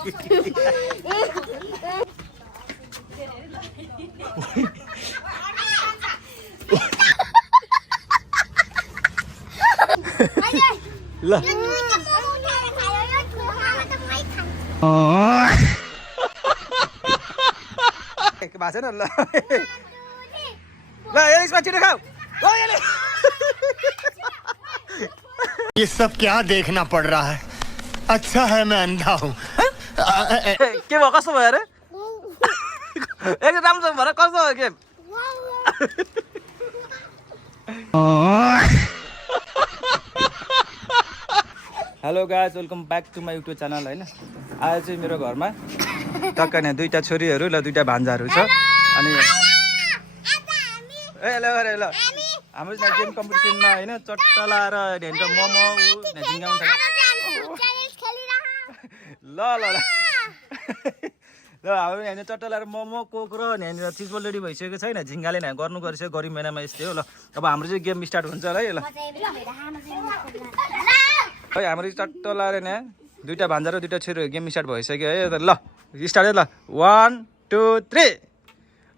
ल भएको छैन ल ल यसमा छिटो खाऊ ये सब क्या देखना पड़ रहा है अच्छा है मैं अंधा हूँ के भयो कस्तो भयो अरे एकदम राम्रो भएर कस्तो भयो game hello guys welcome back to my YouTube channel होइन आज चाहिँ मेरो घरमा टक्क यहाँ दुईवटा छोरीहरू ल दुईवटा भान्जाहरू छ अनि ए ल अरे ल हाम्रो चाहिँ गेम कम्पिटिसनमा होइन चट्टा लाएर ढेन्टो मोमो झिङ्गाउनु ल ल ल ल हाम्रो यहाँनिर चट्टा लाएर मोमो कोक र यहाँनिर चिज बल रेडी भइसकेको छैन झिङ्गाले यहाँ गर्नु गरिसक्यो गरिब महिनामा यस्तै हो ल अब हाम्रो चाहिँ गेम स्टार्ट हुन्छ ल है ल है हाम्रो चट्टा लाएर यहाँ दुईवटा भान्जा र दुईवटा छोरीहरू गेम स्टार्ट भइसक्यो है ल स्टार्ट है ल 1 2 3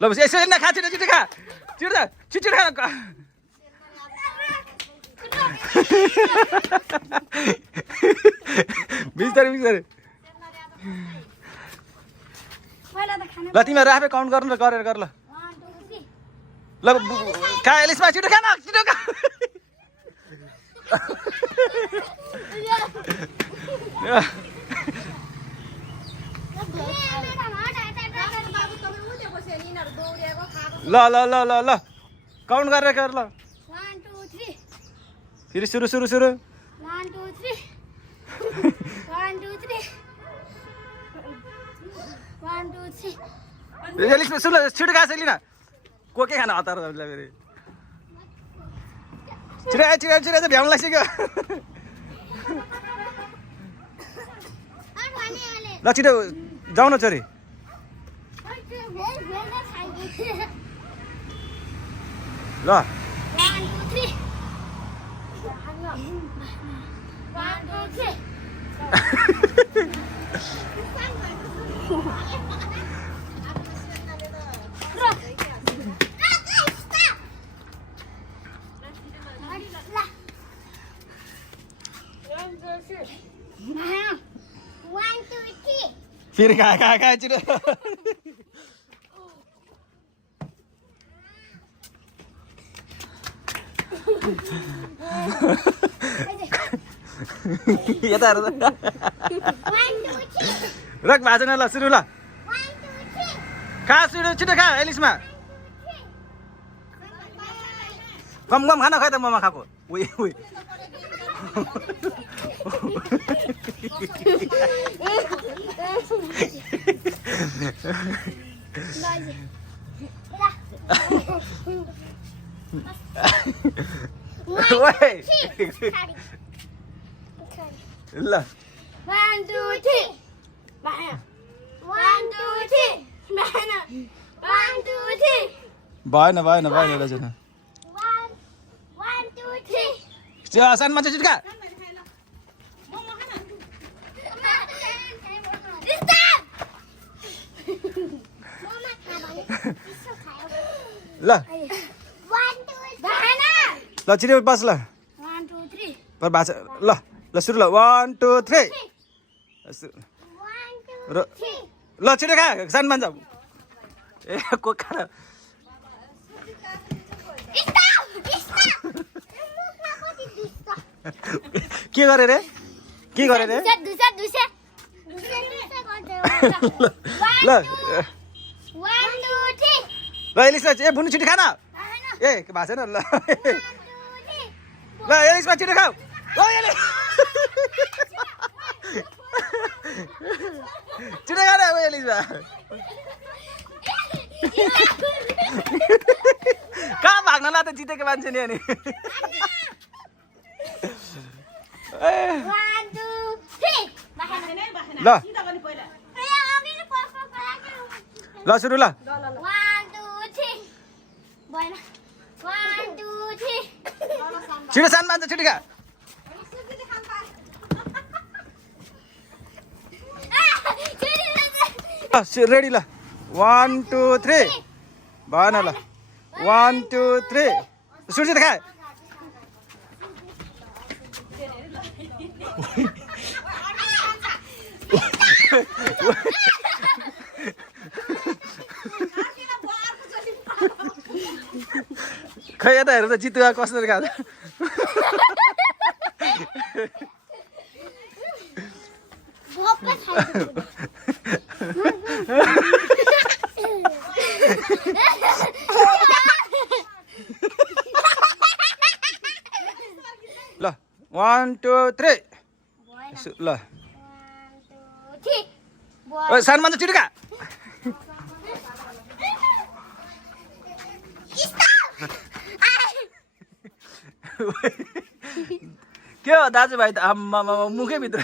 ल बस यसरी न खा छिटो छिटो खा छिटो छिटो खा बिस्तारै बिस्तारै ल तिमीहरू आफै काउन्ट गर्नु ल गरेर गर ल ल खा एलिसमा छिटो खा न छिटो खा ल ल ल ल ल काउन्ट गरेर गर ल 1 2 3 फेरि सुरु सुरु सुरु 1 2 3 1 2 3 1 2 3 एलिसमा सुन छिटो खा सेलिना को के खाना हतार फेरि छिटो छिटो छिटो भ्याउनु लागिसक्यो ल छिटो जाऊ न छोरी ल 1 2 3 1 2 3 फेरि खा खा खा छिटो यता हेर रक भाजन ल सुरु ल खा छिटो छिटो खा एलिसमा कम कम खाना खै त ममा खाएको उही उही ल 1 2 3 1 2 3 1 2 3 भएन भएन भएन दाजु 1 2 3 सानो मान्छे छिटका ल ल छिटो बस ल 1 2 3 पर भाषा ल ल सुरु ल 1 2 3 र ल छिटो खा सानो मान्छे ए को खा के गरे रे के गरे रे ल ल एलिसमा ए बुनु छिटो खान ए के भएको छैन ल ल एलिसमा छिटो खाऊ ओ एलिस छिटो खान ओ एलिसमा कहाँ भाग्न ला त जितेको मान्छे नि अनि ल ल सुरु ल 1 2 3 भएन 1 2 3 छिटो सानो मान्छे छिटो खा रेडी ल 1 2 3 भएन ल 1 2 3 सुर्जी देखा खै यता हेर त जितुवा कसरी खान्छ ल 1 2 3 ल ओ सानो मान्छे छिटो खा के हो दाजुभाइ त आम्मा मुखै भित्र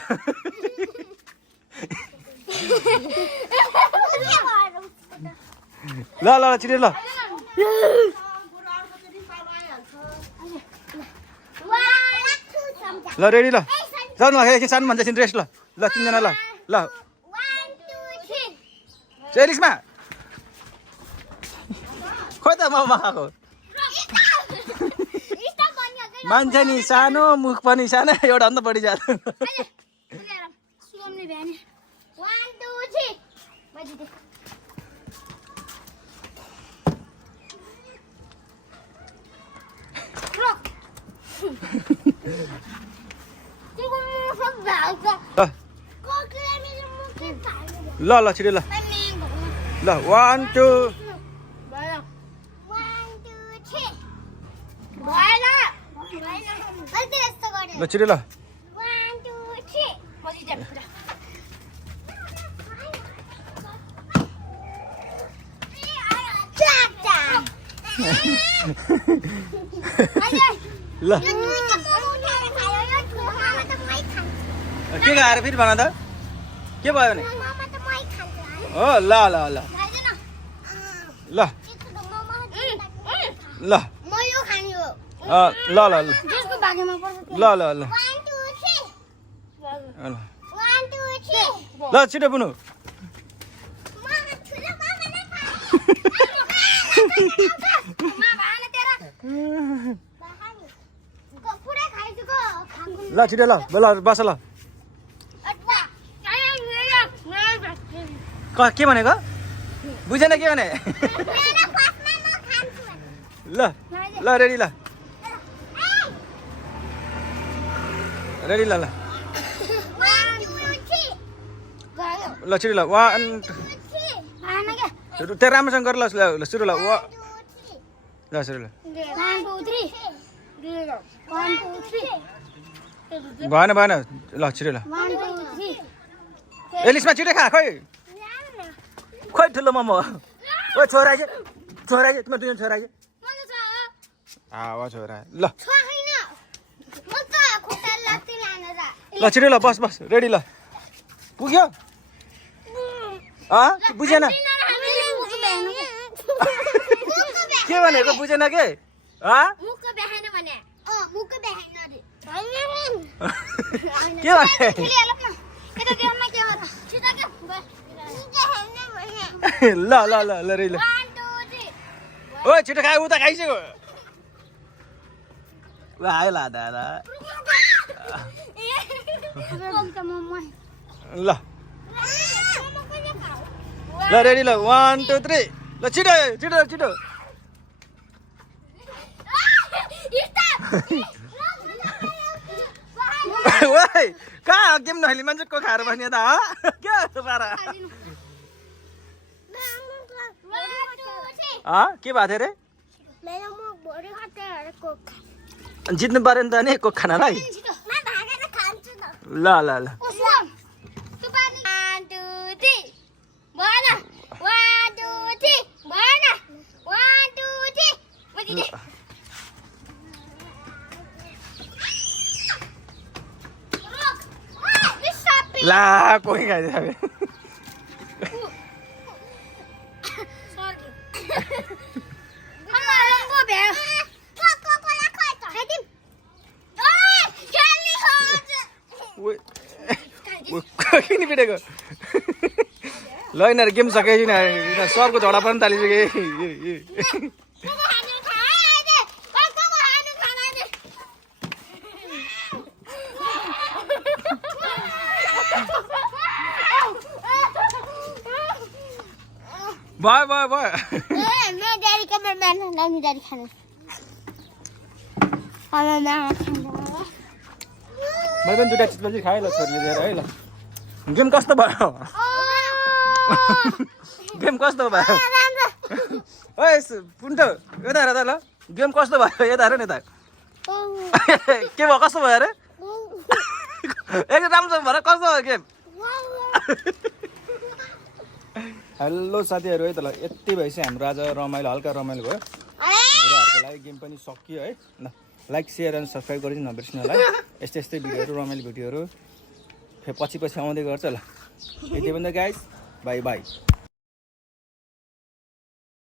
ल ल छिटो ल ल रेडी ल जानु ल सानो मान्छे एकछिन रेस्ट ल ल तिनजना ल ल चेरिसमा खोइ त ममा खाएको मान्छे नि सानो मुख पनि सानो एउटा अन्त बढी जान्छ ल ल छिटो ल ल 1 2 ल छिटो ल ल के खाएर फेरि भन त के भयो भने हो ल ल ल ल ल ल ल ल ल ल ल ल छिटो बुनु ल छिटो ल ल बस ल के भनेको बुझेन के भने ल ल रेडी ल रेडी ल ल ल छिटो ल 1 त्यो राम्रोसँग गर ल सुरु ल ल सुरु ल 1 2 3 भएन भएन ल छिटो ल 1 2 3 एलिसमा छिटो खा खोइ खोइ ठुलो मोमो ओ छोरा के तिम्रो दुईजना छोरा के छोरा ल ल छिटो ल बस बस रेडी ल पुग्यो बुझेन के भनेको बुझेन के के ल ल ल ल रेडी ल ओ छिटो खा उता खाइसक्यो आयो ल दादा ल ल रेडी ल 1 2 3 ल छिटो छिटो छिटो ओइ कहाँ गेम नखेली मान्छे को खाएर बस्ने त के पारा के भएको थियो रे जित्नु पर्यो नि त नि को खानालाई ल ल ल ला कोही खाइदियो किन पिटेको ल यिनीहरू गेम सकेपछि सबको झगडा पनि थालिसके भयो भयो भयो मैं डैडी का मैं नहीं डैडी खाना खाना ना मैले पनि दुइटा चिजपछि खाएँ ल छोरीले दिएर है ल गेम कस्तो भयो गेम कस्तो भयो ओए पुन्टो यता हेर त ल गेम कस्तो भयो यता हेर न यता के भयो कस्तो भयो अरे एकदम राम्रो भएर कस्तो भयो गेम हेलो साथीहरू है त ल यति भएपछि हाम्रो आज रमाइलो हल्का रमाइलो भयो बुढाहरूको लागि गेम पनि सकियो है ल लाइक सेयर एन्ड सब्सक्राइब गरिदिनु नबिर्सिनु होला है यस्तै यस्तै भिडियोहरू रमाइलो भिडियोहरू पछि आउँदै गर्छ ल यति भन्दा गाइस बाई बाई